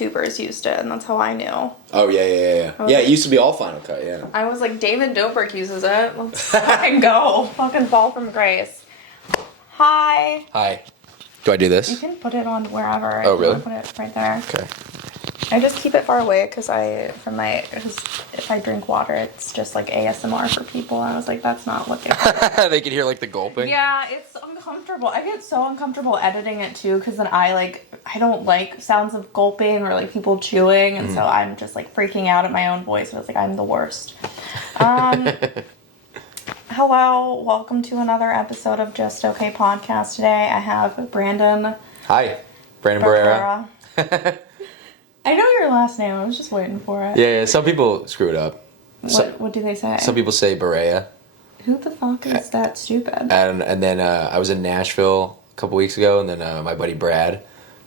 YouTubers used it, and that's how I knew. Oh, yeah. Yeah, it used to be all Final Cut, yeah. I was like, David Dobrik uses it. Let's fucking go. Fucking fall from grace. Hi. Hi. Do I do this? You can put it on wherever. Oh, really? Put it right there. Okay. I just keep it far away because if I drink water, it's just like ASMR for people. I was like, that's not what they want. They can hear like the gulping. Yeah, it's uncomfortable. I get so uncomfortable editing it too because then I don't like sounds of gulping or like people chewing, and so I'm just like freaking out at my own voice. And it's like I'm the worst. Hello, welcome to another episode of Just Okay Podcast. Today I have Brandon. Hi, Brandon Barrera. I know your last name. I was just waiting for it. Yeah, some people screw it up. What do they say? Some people say Barrera. Who the fuck is that stupid? And then I was in Nashville a couple weeks ago, and then my buddy Brad,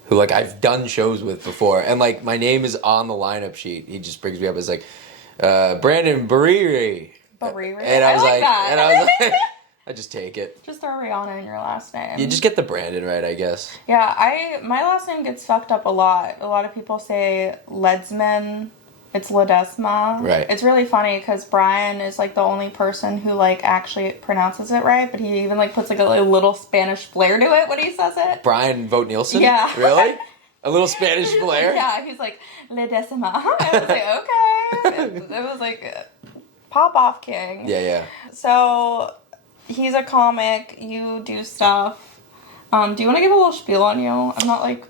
who like I've done shows with before, and like my name is on the lineup sheet. He just brings me up as like Brandon Barrera. Barrera. And I was like, that. And I was like, I just take it. Just throw Rihanna in your last name. You just get the Brandon right, I guess. Yeah, my last name gets fucked up a lot. A lot of people say Ledsman. It's Ledesma. Right. It's really funny because Brian is like the only person who like actually pronounces it right, but he even like puts like a little Spanish flair to it when he says it. Brian Vogt Nielsen? Yeah. Really? A little Spanish flair? Yeah, he's like Ledesma. I was like, okay. It was like pop off king. Yeah. So he's a comic. You do stuff. Do you want to give a little spiel on you? I'm not like.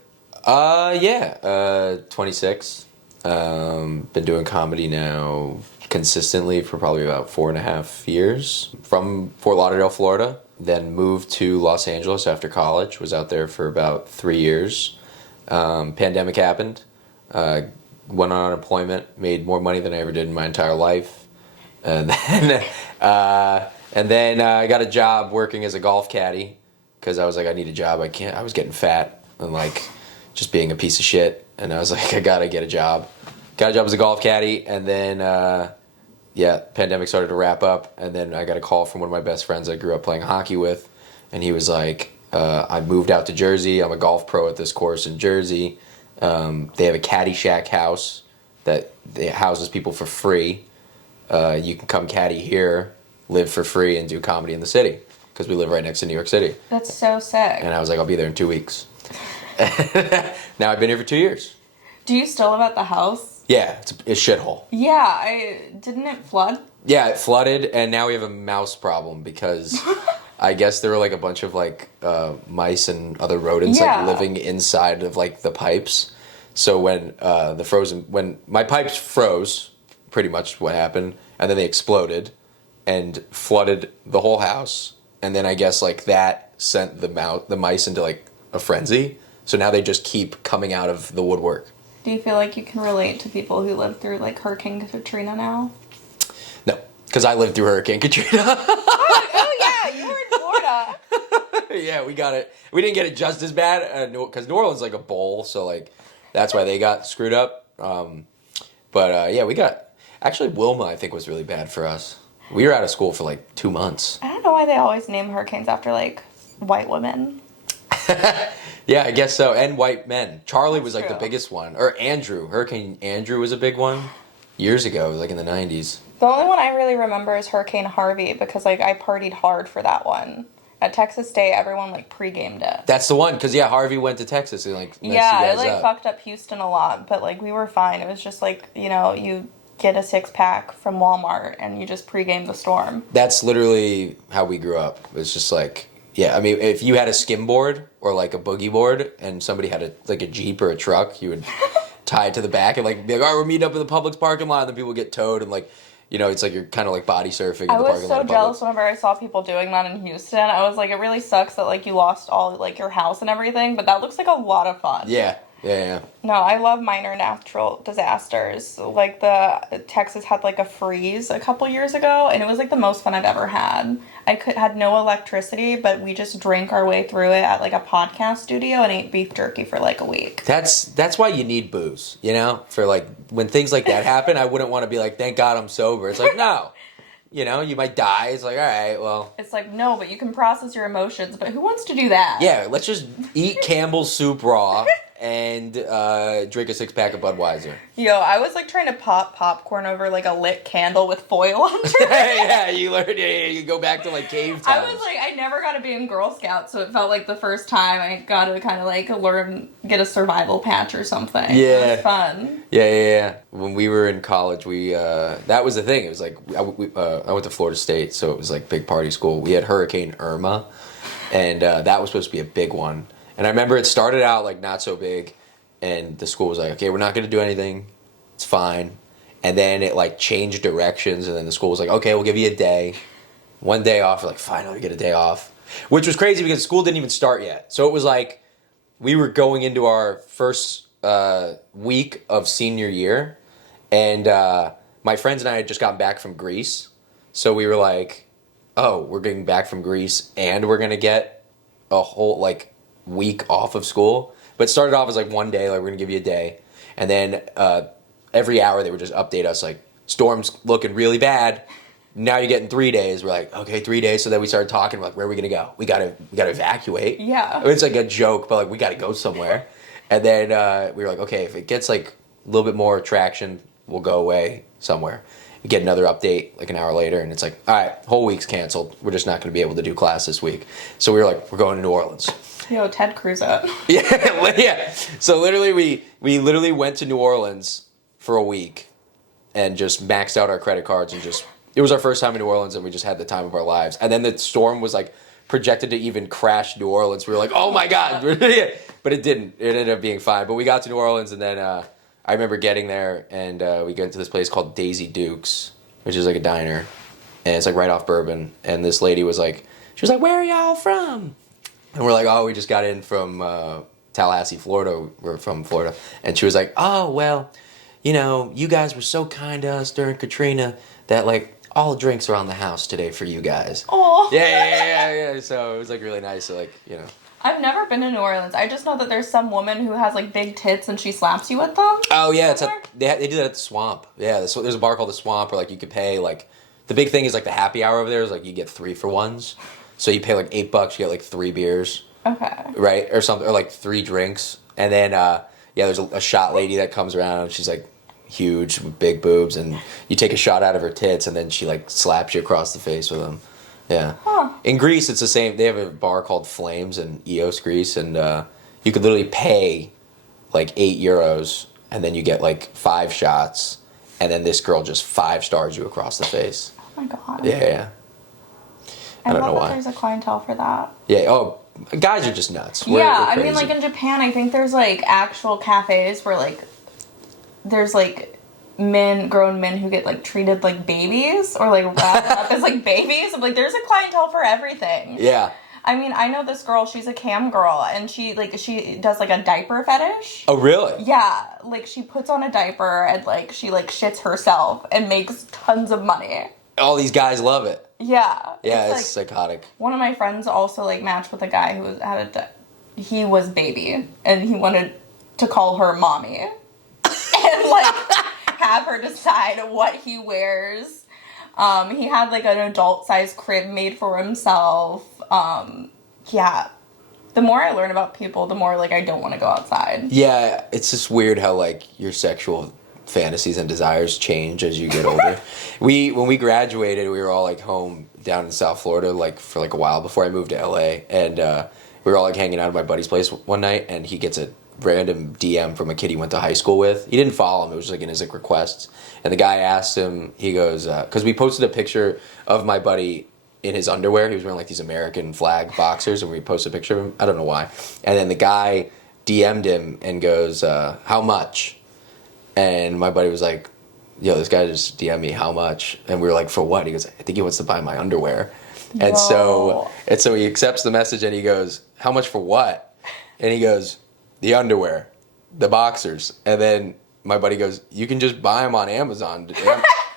26. Been doing comedy now consistently for probably about 4.5 years. From Fort Lauderdale, Florida. Then moved to Los Angeles after college. Was out there for about 3 years. Pandemic happened. Went on unemployment. Made more money than I ever did in my entire life. And then I got a job working as a golf caddy because I was like, I need a job. I was getting fat and like just being a piece of shit. And I was like, I gotta get a job. Got a job as a golf caddy, and then pandemic started to wrap up, and then I got a call from one of my best friends I grew up playing hockey with, and he was like, I moved out to Jersey. I'm a golf pro at this course in Jersey. They have a caddy shack house that houses people for free. You can come caddy here, live for free, and do comedy in the city because we live right next to New York City. That's so sick. And I was like, I'll be there in 2 weeks. Now I've been here for 2 years. Do you still live at the house? Yeah, it's a shithole. Yeah, didn't it flood? Yeah, it flooded, and now we have a mouse problem because I guess there were like a bunch of like mice and other rodents like living inside of like the pipes. So when when my pipes froze, pretty much what happened, and then they exploded and flooded the whole house, and then I guess like that sent the mice into like a frenzy. So now they just keep coming out of the woodwork. Do you feel like you can relate to people who lived through like Hurricane Katrina now? No, because I lived through Hurricane Katrina. oh yeah, you were in Florida. Yeah, we got it. We didn't get it just as bad because New Orleans is like a bowl, so like that's why they got screwed up. But we got. Actually, Wilma, I think, was really bad for us. We were out of school for like 2 months. I don't know why they always name hurricanes after like white women. Yeah, I guess so. And white men. Charlie was like true. the biggest one. Or Andrew. Hurricane Andrew was a big one years ago. It was like in the 90s. The only one I really remember is Hurricane Harvey because like I partied hard for that one. At Texas State, everyone like pre-gamed it. That's the one, because Harvey went to Texas and like messed you guys it like up. fucked up Houston a lot, but like we were fine. It was just like, you get a 6-pack from Walmart and you just pre-game the storm. That's literally how we grew up. It's just like, I mean, if you had a skimboard or like a boogie board and somebody had a Jeep or a truck, you would tie it to the back and like be like, all right, we're meeting up in the Publix parking lot, and then people get towed and like, it's like you're kind of like body surfing in the parking lot. I was so jealous whenever I saw people doing that in Houston. I was like, it really sucks that like you lost all like your house and everything, but that looks like a lot of fun. Yeah. No, I love minor natural disasters. Like Texas had like a freeze a couple years ago, and it was like the most fun I've ever had. Had no electricity, but we just drank our way through it at like a podcast studio and ate beef jerky for like a week. That's why you need booze, for like when things like that happen. I wouldn't want to be like, thank God I'm sober. It's like, no. You might die. It's like, all right, well. It's like, no, but you can process your emotions. But who wants to do that? Yeah, let's just eat Campbell's soup raw and drink a 6-pack of Budweiser. Yo, I was like trying to pop popcorn over like a lit candle with foil under it. Yeah, you learn. Yeah, you go back to like cave times. I was like, I never got to be in Girl Scouts, so it felt like the first time I got to kind of like get a survival patch or something. Yeah. It was fun. Yeah. When we were in college, we that was the thing. It was like I went to Florida State, so it was like big party school. We had Hurricane Irma, and that was supposed to be a big one. And I remember it started out like not so big, and the school was like, okay, we're not going to do anything. It's fine. And then it like changed directions, and then the school was like, okay, we'll give you a day. One day off. We're like, finally, we get a day off. Which was crazy because school didn't even start yet. So it was like we were going into our first week of senior year, and my friends and I had just gotten back from Greece. So we were like, oh, we're getting back from Greece, and we're going to get a whole like week off of school. But it started off as like one day, like we're gonna give you a day, and then every hour they would just update us like storm's looking really bad, now you're getting 3 days. We're like, okay, 3 days. So then we started talking like, where are we gonna go? We gotta evacuate. Yeah, it's like a joke, but like we gotta go somewhere. And then we were like, okay, if it gets like a little bit more traction, we'll go away somewhere. We get another update like an hour later, and it's like, all right, whole week's canceled, we're just not going to be able to do class this week. So we were like, we're going to New Orleans. Yo, Ted Cruz it. Yeah. So literally we literally went to New Orleans for a week and just maxed out our credit cards, and just it was our first time in New Orleans, and we just had the time of our lives. And then the storm was like projected to even crash New Orleans. We were like, oh my God. But it didn't. It ended up being fine. But we got to New Orleans, and then I remember getting there, and we got into this place called Daisy Duke's, which is like a diner, and it's like right off Bourbon. And this lady was like, she was like, where are y'all from? And we're like, oh, we just got in from Tallahassee, Florida. We're from Florida. And she was like, oh, well, you know, you guys were so kind to us during Katrina that like all drinks are on the house today for you guys. Oh. Yeah. So it was like really nice. So like, you know. I've never been to New Orleans. I just know that there's some woman who has like big tits and she slaps you with them. Oh yeah, they do that at the Swamp. Yeah, there's a bar called the Swamp where like you could pay like the big thing is like the happy hour over there is like you get 3 for 1s. So you pay like $8, you get like 3 beers. Okay. Right or something, or like 3 drinks, and then there's a shot lady that comes around. She's like huge with big boobs, and you take a shot out of her tits, and then she like slaps you across the face with them. Yeah. Huh. In Greece, it's the same. They have a bar called Flames in Eos, Greece, and you could literally pay like €8, and then you get like 5 shots, and then this girl just 5-stars you across the face. Oh my God. Yeah. I don't know why. There's a clientele for that. Yeah. Oh, guys are just nuts. We're I crazy. mean, like in Japan, I think there's like actual cafes where like there's like grown men who get like treated like babies or like wrapped up as like babies. I'm like, there's a clientele for everything. Yeah. I mean, I know this girl, she's a cam girl, and she does like a diaper fetish. Oh, really? Yeah, like she puts on a diaper and like she like shits herself and makes tons of money. All these guys love it. Yeah. Yeah, it's like, psychotic. One of my friends also like matched with a guy who he was baby, and he wanted to call her mommy and like have her decide what he wears. He had like an adult size crib made for himself. Yeah. The more I learn about people, the more like I don't want to go outside. Yeah, it's just weird how like your sexual fantasies and desires change as you get older. When we graduated, we were all like home down in South Florida like for like a while before I moved to LA, and we were all like hanging out at my buddy's place one night, and he gets a random DM from a kid he went to high school with. He didn't follow him, it was just like in his like requests, and the guy asked him, he goes, because we posted a picture of my buddy in his underwear. He was wearing like these American flag boxers, and we posted a picture of him. I don't know why. And then the guy DM'd him and goes, how much? And my buddy was like, yo, this guy just DM'd me, how much? And we were like, for what? He goes, I think he wants to buy my underwear. And so he accepts the message, and he goes, how much for what? And he goes, the underwear, the boxers. And then my buddy goes, you can just buy them on Amazon.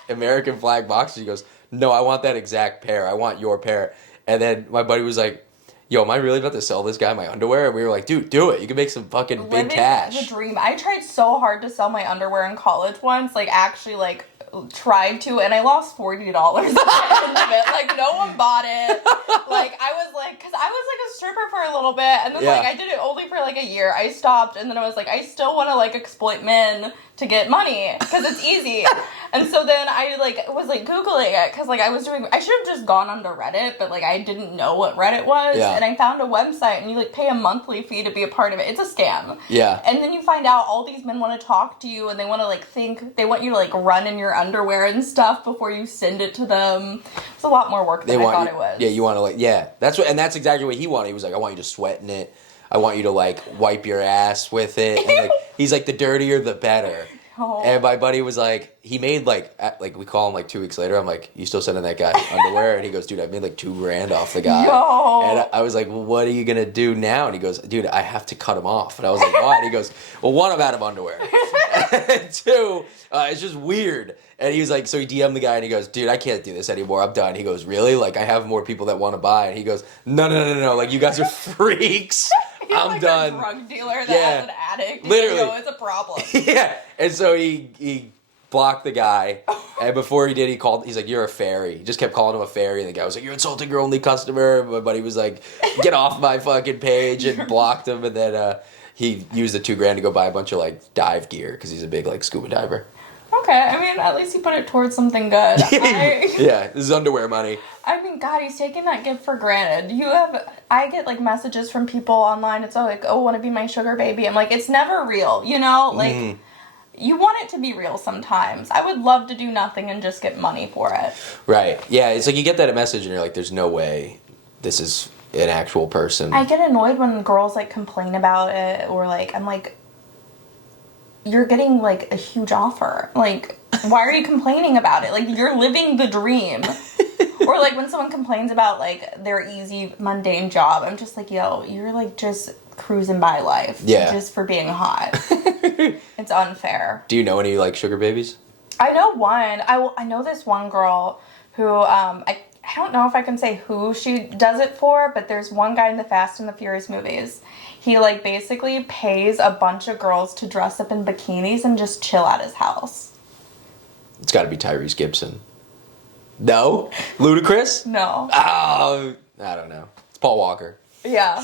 American flag boxers. He goes, no, I want that exact pair. I want your pair. And then my buddy was like, yo, am I really about to sell this guy my underwear? And we were like, dude, do it. You can make some fucking big cash. The dream. I tried so hard to sell my underwear in college once, like actually like tried to, and I lost $40 at the end of it. Like, no one bought it. Like, I was like, because I was like a stripper for a little bit, and then like I did it only for like a year. I stopped, and then I was like, I still want to like exploit men to get money because it's easy. And so then I like was like Googling it because like I should have just gone onto Reddit, but like I didn't know what Reddit was, and I found a website, and you like pay a monthly fee to be a part of it. It's a scam. Yeah. And then you find out all these men want to talk to you, and they want to like they want you to like run in your underwear and stuff before you send it to them. It's a lot more work than I thought it was. Yeah, you want to like and that's exactly what he wanted. He was like, I want you to sweat in it. I want you to like wipe your ass with it. And like he's like, the dirtier the better. Oh. And my buddy was like, he made like we call him like 2 weeks later. I'm like, you still sending that guy underwear? And he goes, dude, I made like $2,000 off the guy. Yo. And I was like, well, what are you gonna do now? And he goes, dude, I have to cut him off. And I was like, why? And he goes, well, 1, I'm out of underwear. And 2, it's just weird. And he was like, so he DM'd the guy and he goes, dude, I can't do this anymore. I'm done. He goes, really? Like, I have more people that want to buy. And he goes, no. Like, you guys are freaks. I'm like done. A drug dealer that has an addict. Literally. You know, it's a problem. Yeah. And so he blocked the guy. And before he did, he's like, you're a fairy. He just kept calling him a fairy. And the guy was like, you're insulting your only customer. My buddy was like, get off my fucking page, and blocked him. And then he used the $2,000 to go buy a bunch of like dive gear because he's a big like scuba diver. Okay, I mean, at least he put it towards something good. Yeah, this is underwear money. I mean, God, he's taking that gift for granted. I get, like, messages from people online. It's all like, oh, want to be my sugar baby? I'm like, it's never real, you know? Like, you want it to be real sometimes. I would love to do nothing and just get money for it. Right. Yeah, it's like you get that message and you're like, there's no way this is an actual person. I get annoyed when girls, like, complain about it, or, like, I'm like, you're getting, like, a huge offer. Like, why are you complaining about it? Like, you're living the dream. Or, like, when someone complains about, like, their easy, mundane job, I'm just like, yo, you're, like, just cruising by life. Yeah. Just for being hot. It's unfair. Do you know any, like, sugar babies? I know one. I know this one girl who, I don't know if I can say who she does it for, but there's one guy in the Fast and the Furious movies. He, like, basically pays a bunch of girls to dress up in bikinis and just chill at his house. It's got to be Tyrese Gibson. No? Ludacris? No. Oh, I don't know. It's Paul Walker. Yeah.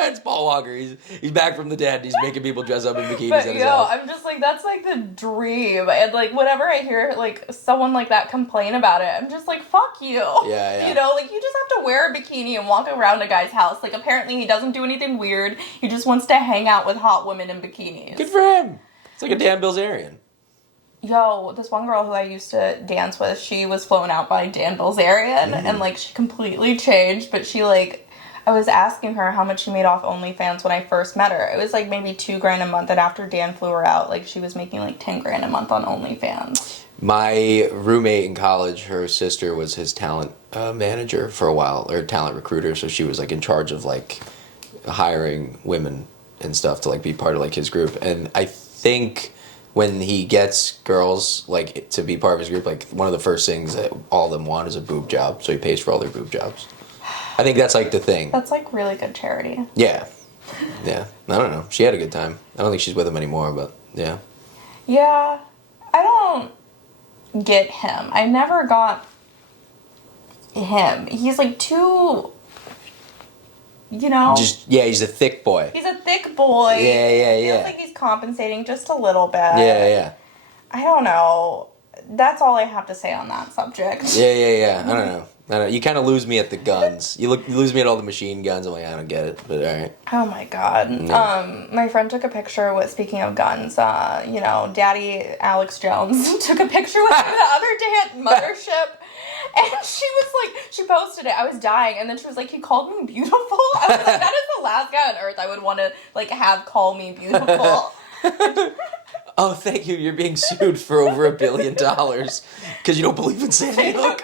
It's Paul Walker. He's back from the dead. He's making people dress up in bikinis but, at his house. I'm just like, that's like the dream. And like, whenever I hear like someone like that complain about it, I'm just like, fuck you. Yeah. You know, like you just have to wear a bikini and walk around a guy's house. Like apparently he doesn't do anything weird. He just wants to hang out with hot women in bikinis. Good for him. It's like a Dan Bilzerian. Yo, this one girl who I used to dance with, she was flown out by Dan Bilzerian, and like she completely changed, but she like, I was asking her how much she made off OnlyFans when I first met her. It was like maybe $2,000 a month, and after Dan flew her out, like she was making like $10,000 a month on OnlyFans. My roommate in college, her sister was his talent manager for a while, or talent recruiter, so she was like in charge of like hiring women and stuff to like be part of like his group. And I think when he gets girls like to be part of his group, like one of the first things that all of them want is a boob job, so he pays for all their boob jobs. I think that's like the thing. That's like really good charity. Yeah. I don't know. She had a good time. I don't think she's with him anymore, but yeah. Yeah, I don't get him. I never got him. He's like too, you know. He's a thick boy. He's a thick boy. Yeah. Feels like he's compensating just a little bit. Yeah. I don't know. That's all I have to say on that subject. Yeah. I don't know. You kind of lose me at the guns. You lose me at all the machine guns. I'm like, I don't get it, but all right. Oh my God. Yeah. My friend took a picture with, speaking of guns, Daddy Alex Jones took a picture with the other day at Mothership. And she was like, she posted it. I was dying. And then she was like, he called me beautiful. I was like, that is the last guy on earth I would want to like have call me beautiful. Oh, thank you. You're being sued for over $1 billion because you don't believe in Sandy Hook.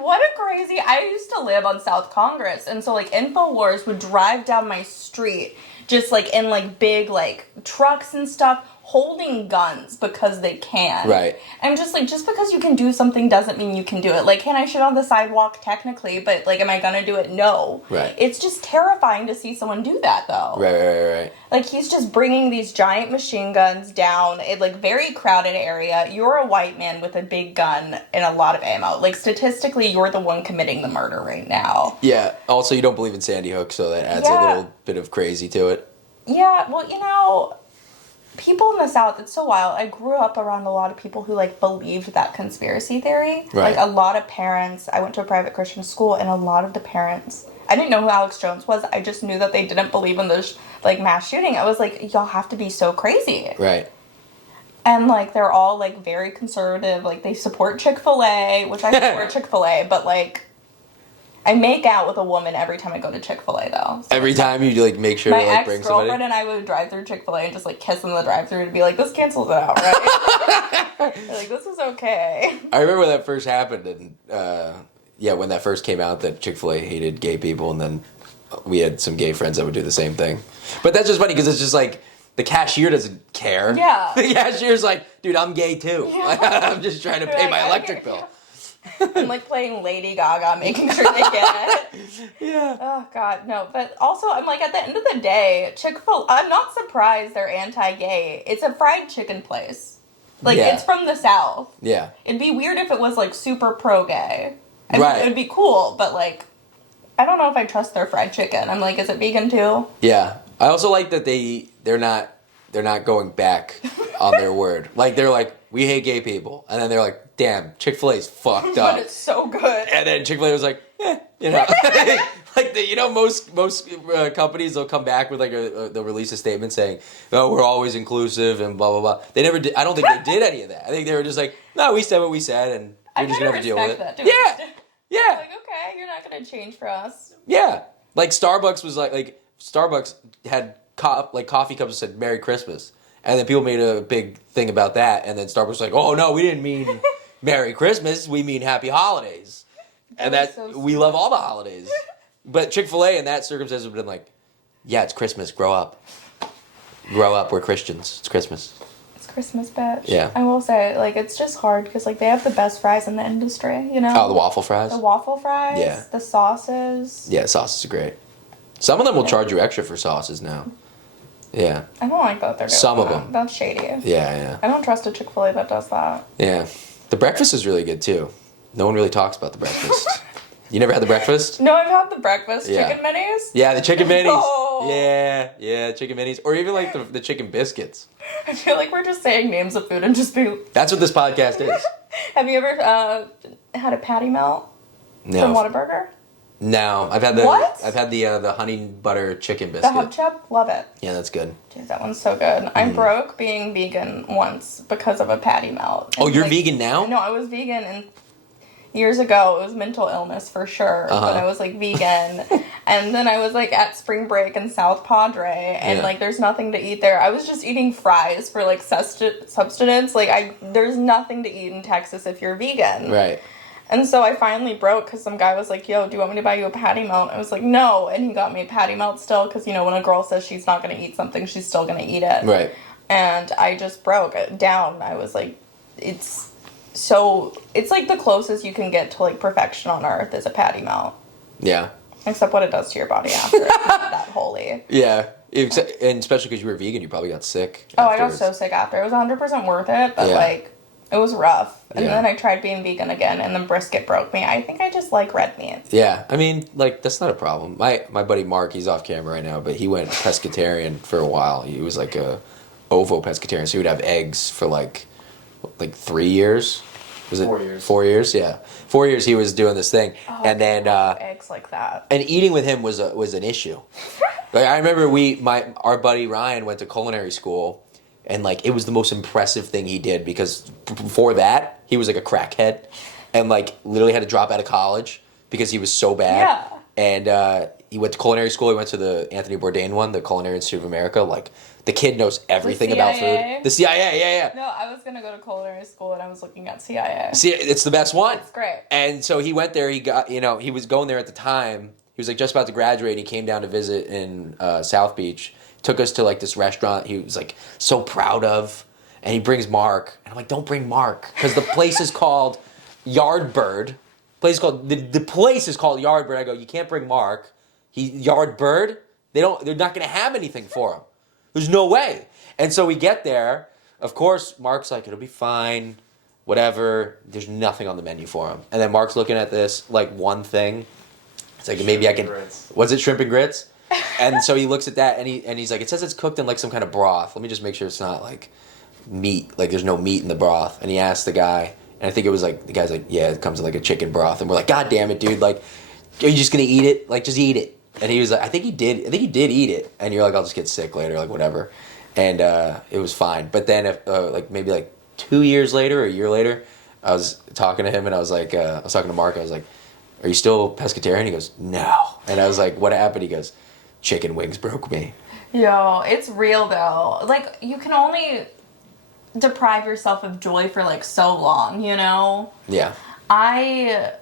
What a crazy... I used to live on South Congress, and so, like, InfoWars would drive down my street just, like, in, like, big, like, trucks and stuff, holding guns because they can. Right. I'm just like, just because you can do something doesn't mean you can do it. Like, can I shit on the sidewalk? Technically, but, like, am I gonna do it? No. Right. It's just terrifying to see someone do that, though. Right. Like, he's just bringing these giant machine guns down a, like, very crowded area. You're a white man with a big gun and a lot of ammo. Like, statistically, you're the one committing the murder right now. Yeah. Also, you don't believe in Sandy Hook, so that adds a little bit of crazy to it. Yeah, well, you know, people in the South, it's so wild. I grew up around a lot of people who, like, believed that conspiracy theory. Right. Like, a lot of parents, I went to a private Christian school, and a lot of the parents, I didn't know who Alex Jones was. I just knew that they didn't believe in the, like, mass shooting. I was like, y'all have to be so crazy. Right. And, like, they're all, like, very conservative. Like, they support Chick-fil-A, which I support Chick-fil-A, but, like, I make out with a woman every time I go to Chick-fil-A, though. So every time you, like, make sure to, like, bring somebody? My ex-girlfriend and I would drive through Chick-fil-A and just, like, kiss in the drive-thru and be like, this cancels it out, right? Like, this is okay. I remember when that first happened, and, when that first came out that Chick-fil-A hated gay people, and then we had some gay friends that would do the same thing. But that's just funny, because it's just, like, the cashier doesn't care. Yeah. The cashier's like, dude, I'm gay, too. Yeah. Like, I'm just trying to pay my electric bill. And, like, playing Lady Gaga, making sure they get it. Yeah. Oh, God, no. But also, I'm like, at the end of the day, Chick-fil-A, I'm not surprised they're anti-gay. It's a fried chicken place. Like, it's from the South. Yeah. It'd be weird if it was, like, super pro-gay. I Right. mean, it'd be cool, but, like, I don't know if I trust their fried chicken. I'm like, is it vegan, too? Yeah. I also like that they're not going back on their word. Like, they're like, we hate gay people. And then they're like, damn, Chick-fil-A's fucked up. But it's so good. And then Chick-fil-A was like, you know. Like, most companies, they'll come back with, like, they'll release a statement saying, oh, we're always inclusive and blah, blah, blah. They never did. I don't think they did any of that. I think they were just like, no, we said what we said, and we're just going to have to deal with it. That, Yeah. Like, okay, you're not going to change for us. Yeah. Like, Starbucks was like Starbucks had coffee cups that said Merry Christmas. And then people made a big thing about that. And then Starbucks was like, oh, no, we didn't mean Merry Christmas. We mean Happy Holidays. And we love all the holidays. But Chick-fil-A in that circumstance would have been like, yeah, it's Christmas. Grow up. Grow up. We're Christians. It's Christmas. It's Christmas, bitch. Yeah. I will say, like, it's just hard because, like, they have the best fries in the industry, you know? Oh, the waffle fries? The waffle fries. Yeah. The sauces. Yeah, sauces are great. Some of them will charge you extra for sauces now. Yeah. I don't like that they're doing Some of that. them. That's shady. Yeah. I don't trust a Chick-fil-A that does that. Yeah. The breakfast is really good, too. No one really talks about the breakfast. You never had the breakfast? No, I've had the breakfast Yeah. chicken minis. Yeah, the chicken minis. Oh. Yeah, chicken minis. Or even, like, the chicken biscuits. I feel like we're just saying names of food and just being... That's what this podcast is. Have you ever had a patty melt from No. Whataburger? No. I've had the What? I've had the honey butter chicken The biscuit. Hub Chip? Love it. Yeah, that's good. Jeez, that one's so good. I'm broke being vegan once because of a patty melt. Oh, And, you're like, vegan now? No, I was vegan and years ago. It was mental illness for sure. But I was like vegan. And then I was like at spring break in South Padre and like there's nothing to eat there. I was just eating fries for like subsistence. Like there's nothing to eat in Texas if you're vegan. Right. And so I finally broke because some guy was like, yo, do you want me to buy you a patty melt? I was like, no. And he got me a patty melt still because, you know, when a girl says she's not going to eat something, she's still going to eat it. Right. And I just broke it down. I was like, it's like the closest you can get to, like, perfection on earth is a patty melt. Yeah. Except what it does to your body after. It's not that holy. Yeah. And especially because you were vegan, you probably got sick. Oh, I got so sick after. It was 100% worth it, but, like... It was rough. And then I tried being vegan again, and then brisket broke me. I think I just like red meat. Yeah. I mean, like, that's not a problem. My buddy Mark, he's off camera right now, but he went pescatarian for a while. He was like a ovo-pescatarian, so he would have eggs for like 3 years. Was it 4 years? 4 years, yeah. 4 years he was doing this thing. Oh, and then eggs like that. and eating with him was an issue. Like, I remember our buddy Ryan went to culinary school. And, like, it was the most impressive thing he did because before that, he was, like, a crackhead and, like, literally had to drop out of college because he was so bad. Yeah. And he went to culinary school. He went to the Anthony Bourdain one, the Culinary Institute of America. Like, the kid knows everything about food. The CIA, yeah. No, I was going to go to culinary school and I was looking at CIA. See, it's the best one. It's great. And so he went there. He got, he was going there at the time. He was, like, just about to graduate. And he came down to visit in South Beach. took us to like this restaurant he was like so proud of, and he brings Mark, and I'm like, don't bring Mark, because the place is called Yardbird. The place is called Yardbird. I go, you can't bring Mark. Yardbird. They're not gonna have anything for him. There's no way. And so we get there. Of course, Mark's like, it'll be fine, whatever. There's nothing on the menu for him. And then Mark's looking at this like one thing. It's like, maybe I can. Was it shrimp and grits? And so he looks at that and he's like, it says it's cooked in like some kind of broth. Let me just make sure it's not like meat. Like there's no meat in the broth. And he asked the guy, and I think it was like the guy's like, yeah, it comes in like a chicken broth. And we're like, God damn it, dude! Like, are you just gonna eat it? Like, just eat it. And he was like, I think he did eat it. And you're like, I'll just get sick later, like whatever. And it was fine. But then like maybe like 2 years later or a year later, I was talking to him and I was like, I was talking to Mark. I was like, are you still pescatarian? He goes, no. And I was like, what happened? He goes, chicken wings broke me. Yo, it's real though. Like, you can only deprive yourself of joy for like so long, you know? Yeah. I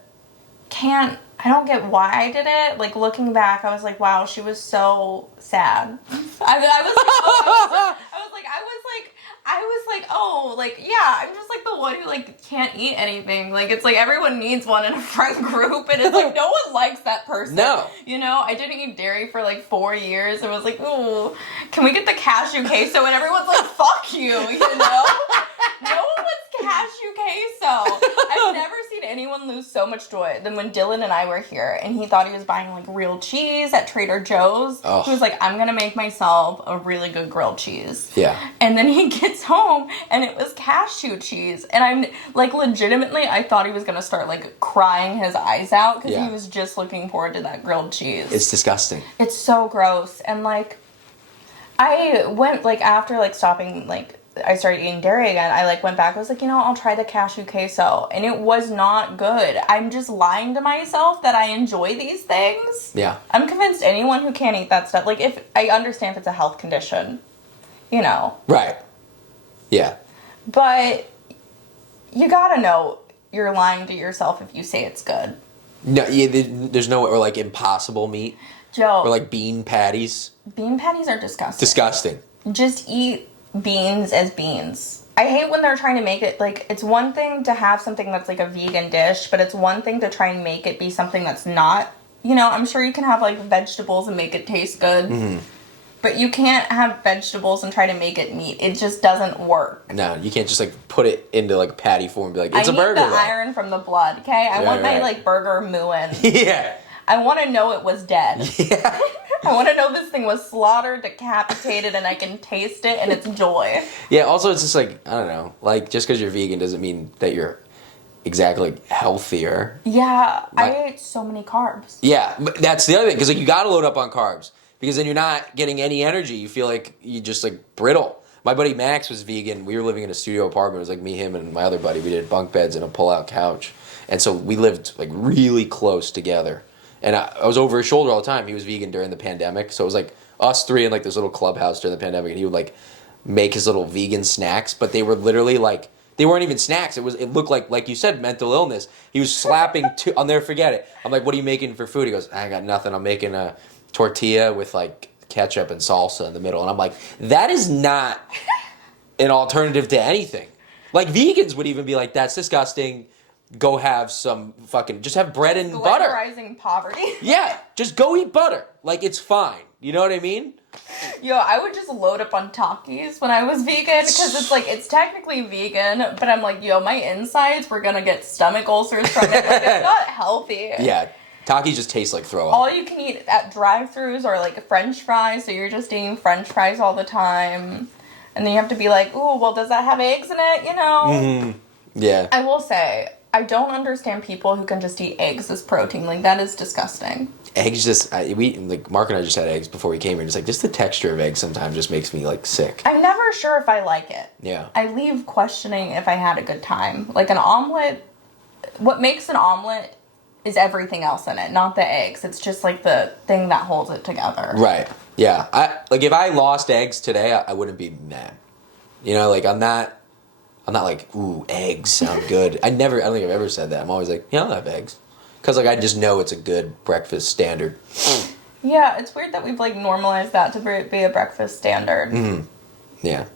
don't get why I did it. Like, looking back, I was like, wow, she was so sad. I was like, oh, like, yeah, I'm just like the one who like can't eat anything. Like, it's like everyone needs one in a friend group, and it's like no one likes that person. No. You know, I didn't eat dairy for like 4 years. I was like, ooh, can we get the cashew queso? And everyone's like, fuck you, you know? No one wants cashew queso. I've never seen anyone lose so much joy than when Dylan and I were here, and he thought he was buying like real cheese at Trader Joe's. Oh. He was like, I'm gonna make myself a really good grilled cheese. Yeah. And then he gets home and it was cashew cheese, and I'm like, legitimately, I thought he was gonna start like crying his eyes out because he was just looking forward to that grilled cheese. It's disgusting. It's so gross. And like, I went like after like stopping, like I started eating dairy again, I like went back, I was like, you know, I'll try the cashew queso, and it was not good. I'm just lying to myself that I enjoy these things. Yeah. I'm convinced anyone who can't eat that stuff, like, if I understand if it's a health condition, you know. Right. Yeah. But you gotta know you're lying to yourself if you say it's good. No, yeah, there's no, or like Impossible meat. Joe. Or like bean patties. Bean patties are disgusting. Disgusting. Just eat beans as beans. I hate when they're trying to make it, like, it's one thing to have something that's like a vegan dish, but it's one thing to try and make it be something that's not. You know, I'm sure you can have like vegetables and make it taste good. Mm-hmm. But you can't have vegetables and try to make it meat. It just doesn't work. No, you can't just like put it into like patty form and be like, it's a burger. I need the iron from the blood, okay? I want my like burger mooing. Yeah. I want to know it was dead. Yeah. I want to know this thing was slaughtered, decapitated, and I can taste it, and it's joy. Yeah, also it's just like, I don't know, like just because you're vegan doesn't mean that you're exactly healthier. Yeah, I ate so many carbs. Yeah, but that's the other thing, because like you got to load up on carbs, because then you're not getting any energy. You feel like you just like brittle. My buddy Max was vegan. We were living in a studio apartment. It was like me, him, and my other buddy. We did bunk beds and a pull-out couch. And so we lived like really close together. And I was over his shoulder all the time. He was vegan during the pandemic. So it was like us three in like this little clubhouse during the pandemic. And he would like make his little vegan snacks. But they were literally like, they weren't even snacks. It looked like you said, mental illness. He was slapping, I'll never forget it. I'm like, what are you making for food? He goes, I got nothing. I'm making a tortilla with like ketchup and salsa in the middle. And I'm like, that is not an alternative to anything. Like vegans would even be like, that's disgusting. Go have some fucking, just have bread and butter. Glamorizing poverty. Yeah, just go eat butter. Like, it's fine. You know what I mean? Yo, I would just load up on Takis when I was vegan, because it's like, it's technically vegan, but I'm like, yo, my insides were gonna get stomach ulcers from it. Like, it's not healthy. Yeah, Takis just taste like throw up. All you can eat at drive-thrus are like French fries, so you're just eating French fries all the time. And then you have to be like, ooh, well, does that have eggs in it? You know? Mm-hmm. Yeah. I will say, I don't understand people who can just eat eggs as protein. Like, that is disgusting. Eggs just, Mark and I just had eggs before we came here. It's like, just the texture of eggs sometimes just makes me, like, sick. I'm never sure if I like it. Yeah. I leave questioning if I had a good time. Like, an omelet, what makes an omelet is everything else in it, not the eggs. It's just, like, the thing that holds it together. Right. Yeah. If I lost eggs today, I wouldn't be mad. You know, like, I'm not like, ooh, eggs sound good. I don't think I've ever said that. I'm always like, yeah, I'll have eggs. Because, like, I just know it's a good breakfast standard. Yeah, it's weird that we've like normalized that to be a breakfast standard. Yeah.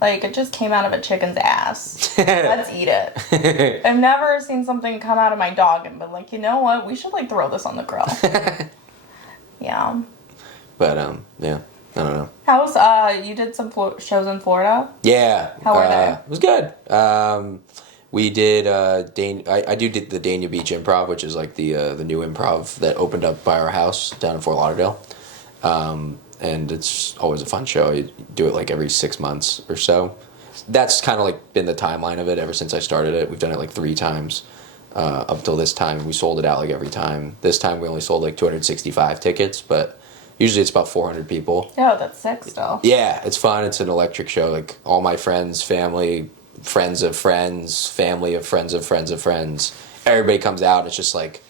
Like, it just came out of a chicken's ass. Let's eat it. I've never seen something come out of my dog and been like, you know what? We should, like, throw this on the grill. Yeah. But, yeah. I don't know. How's, you did some shows in Florida? Yeah. How were they? It was good. We did, I did the Dania Beach Improv, which is, like, the new improv that opened up by our house down in Fort Lauderdale. And it's always a fun show. You do it like every 6 months or so. That's kind of like been the timeline of it ever since I started it. We've done it like 3 times up till this time. We sold it out like every time. This time we only sold like 265 tickets, but usually it's about 400 people. Oh, that's sick still. Yeah, it's fun. It's an electric show. Like all my friends, family, friends of friends, family of friends of friends of friends. Everybody comes out. It's just like,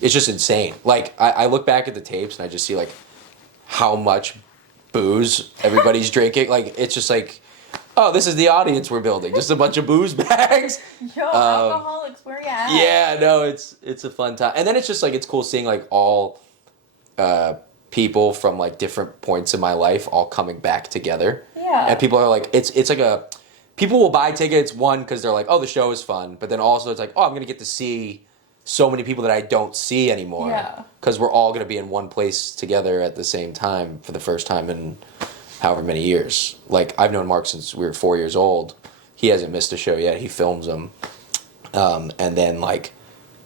it's just insane. Like I look back at the tapes and I just see like, how much booze everybody's drinking. Like, it's just like, oh, this is the audience we're building. Just a bunch of booze bags. Yo, alcoholics, where you at? Yeah, no, it's a fun time. And then it's just like, it's cool seeing like all people from like different points in my life all coming back together. Yeah. And people are like, it's like people will buy tickets, one, because they're like, oh, the show is fun. But then also it's like, oh, I'm going to get to see so many people that I don't see anymore. Yeah. Because we're all going to be in one place together at the same time for the first time in however many years. Like, I've known Mark since we were 4 years old. He hasn't missed a show yet. He films them. And then, like,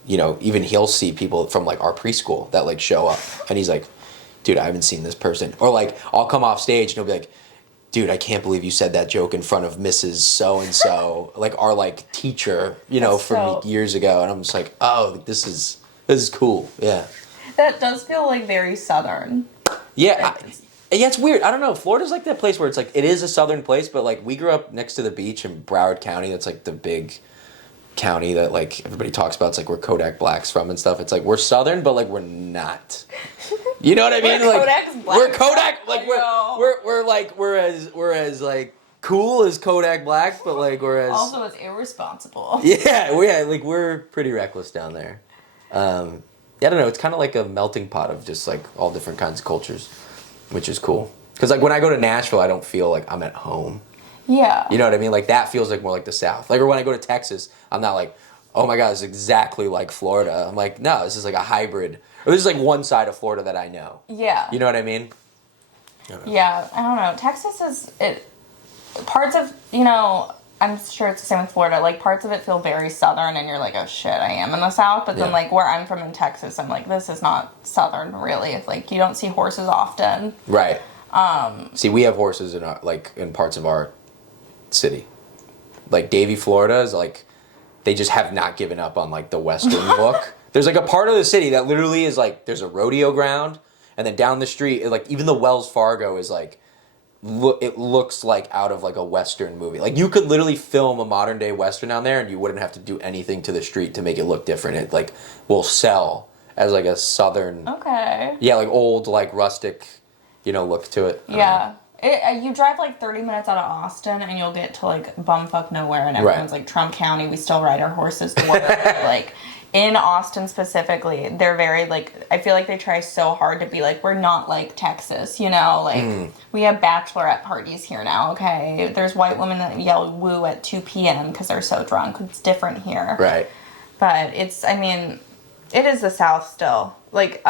you know, even he'll see people from, like, our preschool that, like, show up. And he's like, dude, I haven't seen this person. Or, like, I'll come off stage and he'll be like, dude, I can't believe you said that joke in front of Mrs. So-and-so, like our like teacher, you know, from years ago. And I'm just like, oh, this is cool. Yeah. That does feel like very Southern. Yeah. Yeah, it's weird. I don't know. Florida's like that place where it's like, it is a Southern place, but like we grew up next to the beach in Broward County. That's like the big county that like everybody talks about. It's like where Kodak Black's from and stuff. It's like, we're Southern, but like we're not. You know what I mean? We're like Kodak's Black. we're Kodak. Like we're as like cool as Kodak Black, but like we're as also as irresponsible. Yeah, we're pretty reckless down there. Yeah, I don't know. It's kind of like a melting pot of just like all different kinds of cultures, which is cool. Because like when I go to Nashville, I don't feel like I'm at home. Yeah. You know what I mean? Like that feels like more like the South. Like or when I go to Texas, I'm not like, oh my god, it's exactly like Florida. I'm like, no, this is like a hybrid. Or this is like one side of Florida that I know. Yeah. You know what I mean? Yeah, I don't know. Texas is parts of, you know, I'm sure it's the same with Florida. Like parts of it feel very Southern, and you're like, oh shit, I am in the South. But then like where I'm from in Texas, I'm like, this is not Southern really. It's like you don't see horses often. Right. See, we have horses in in parts of our city. Like Davie, Florida is like, they just have not given up on like the Western look. There's like a part of the city that literally is like, there's a rodeo ground, and then down the street, like even the Wells Fargo is like, it looks like out of like a Western movie. Like you could literally film a modern day Western down there and you wouldn't have to do anything to the street to make it look different. It like will sell as like a Southern, yeah, like old, like rustic, you know, look to it. Yeah. You drive like 30 minutes out of Austin and you'll get to like bumfuck nowhere, and everyone's like, Trump County, we still ride our horses to work. Like in Austin specifically, they're very like, I feel like they try so hard to be like, we're not like Texas, you know, like we have bachelorette parties here now, okay? There's white women that yell woo at 2 p.m. because they're so drunk. It's different here. Right. But it's, I mean, it is the South still. Like,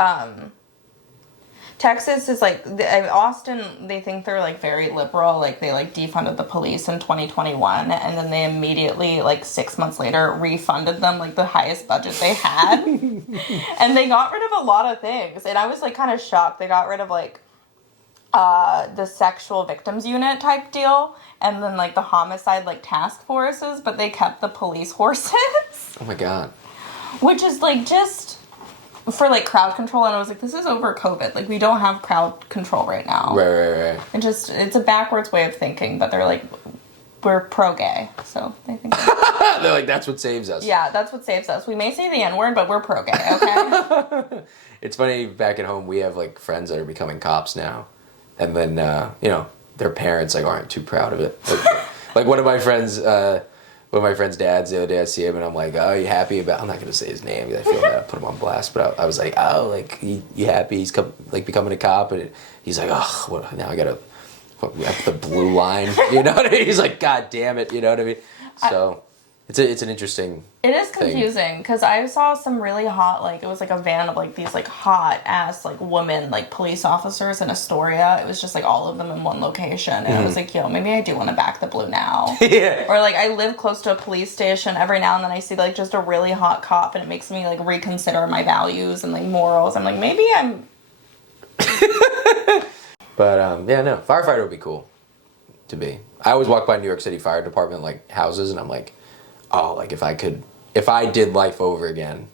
Texas is like, Austin, they think they're like very liberal. Like they like defunded the police in 2021, and then they immediately like 6 months later refunded them like the highest budget they had. And they got rid of a lot of things. And I was like kind of shocked. They got rid of like the sexual victims unit type deal, and then like the homicide like task forces, but they kept the police horses. Oh my god. Which is like just for like crowd control, and I was like, this is over COVID. Like we don't have crowd control right now. Right. It's a backwards way of thinking, but they're like, we're pro-gay, so they think they're like, that's what saves us. Yeah, that's what saves us. We may say the N-word, but we're pro-gay, okay? It's funny, back at home, we have like friends that are becoming cops now, and then you know, their parents like aren't too proud of it. Like one of my friends, one of my friend's dads the other day. I see him and I'm like, "Oh, you happy about?" I'm not gonna say his name because I feel bad. I put him on blast. But I was like, "Oh, like you happy? He's becoming a cop?" And he's like, "Oh, what, now I gotta up the blue line." You know what I mean? He's like, "God damn it!" You know what I mean? So it's an interesting. It is confusing because I saw some really hot, like, it was like a van of like these like hot ass like women like police officers in Astoria. It was just like all of them in one location, and I was like, yo, maybe I do want to back the blue now. Yeah. Or like I live close to a police station. Every now and then I see like just a really hot cop, and it makes me like reconsider my values and like morals. I'm like, maybe I'm. But yeah, no, firefighter would be cool to be. I always walk by New York City Fire Department like houses, and I'm like, oh, like if I did life over again,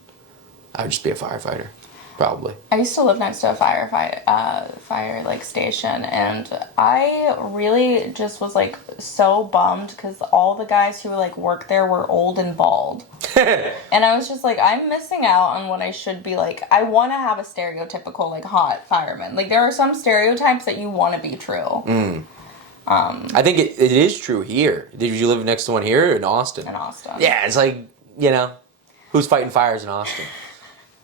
I would just be a firefighter, probably. I used to live next to a fire like station, and I really just was like so bummed because all the guys who like worked there were old and bald, and I was just like, I'm missing out on what I should be like. I want to have a stereotypical like hot fireman. Like there are some stereotypes that you want to be true. I think it is true here. Did you live next to one here or in Austin? In Austin. Yeah, it's like, who's fighting fires in Austin?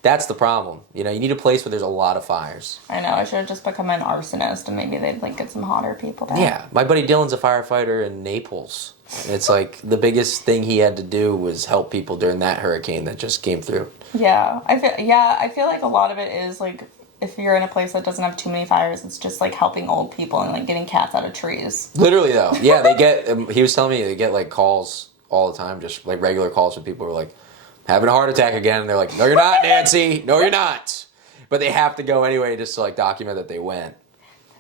That's the problem. You need a place where there's a lot of fires. I know, I should have just become an arsonist and maybe they'd like get some hotter people there. Yeah, my buddy Dylan's a firefighter in Naples. It's like the biggest thing he had to do was help people during that hurricane that just came through. Yeah, I feel like a lot of it is like, if you're in a place that doesn't have too many fires, it's just like helping old people and like getting cats out of trees. Literally though, yeah, they get. He was telling me they get like calls all the time, just like regular calls from people who are like having a heart attack again, and they're like, "No, you're not, Nancy. No, you're not." But they have to go anyway just to like document that they went.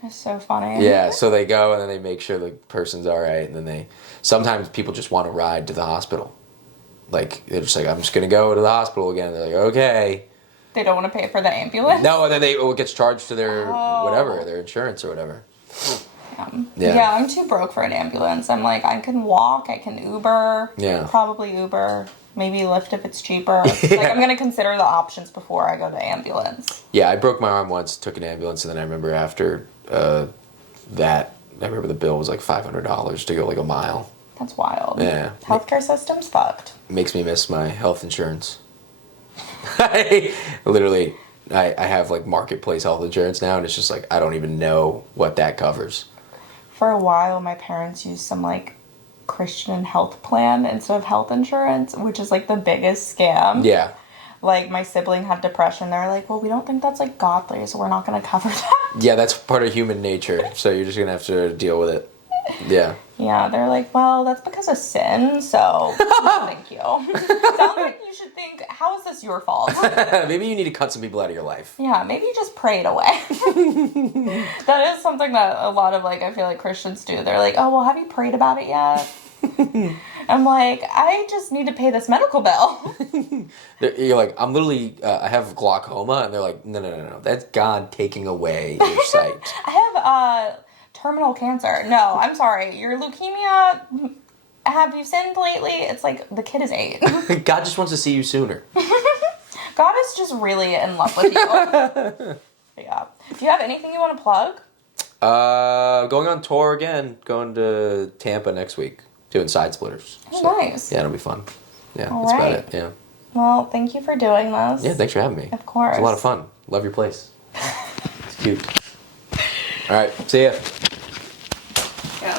That's so funny. Yeah, so they go and then they make sure the person's all right, and then sometimes people just want to ride to the hospital. Like they're just like, "I'm just gonna go to the hospital again." And they're like, "Okay." They don't want to pay for the ambulance? No, and then it gets charged to their whatever, their insurance or whatever. Yeah, I'm too broke for an ambulance. I'm like, I can walk, I can Uber. Yeah. Probably Uber. Maybe Lyft if it's cheaper. Like, I'm going to consider the options before I go to ambulance. Yeah, I broke my arm once, took an ambulance, and then I remember after that, I remember the bill was like $500 to go like a mile. That's wild. Yeah. Healthcare system's fucked. Makes me miss my health insurance. I have like marketplace health insurance now, and it's just like I don't even know what that covers. For a while, my parents used some like Christian health plan instead of health insurance, which is like the biggest scam. Yeah. Like my sibling had depression. They're like, well, we don't think that's like godly, so we're not going to cover that. Yeah, that's part of human nature, so you're just gonna have to deal with it. Yeah. Yeah, they're like, well, that's because of sin, so no, thank you. Sounds like you should think, how is this your fault? Maybe you need to cut some people out of your life. Yeah, maybe you just pray it away. That is something that a lot of, like, I feel like Christians do. They're like, oh, well, have you prayed about it yet? I'm like, I just need to pay this medical bill. You're like, I'm literally, I have glaucoma, and they're like, no, that's God taking away your sight. I have, terminal cancer. No, I'm sorry. Your leukemia, have you sinned lately? It's like, the kid is 8. God just wants to see you sooner. God is just really in love with you. Yeah. Do you have anything you want to plug? Going on tour again. Going to Tampa next week. Doing Side Splitters. Oh, So, nice. Yeah, it'll be fun. Yeah, All that's right. about it. Yeah. Well, thank you for doing this. Yeah, thanks for having me. Of course. It's a lot of fun. Love your place. It's cute. All right, see ya. Yeah,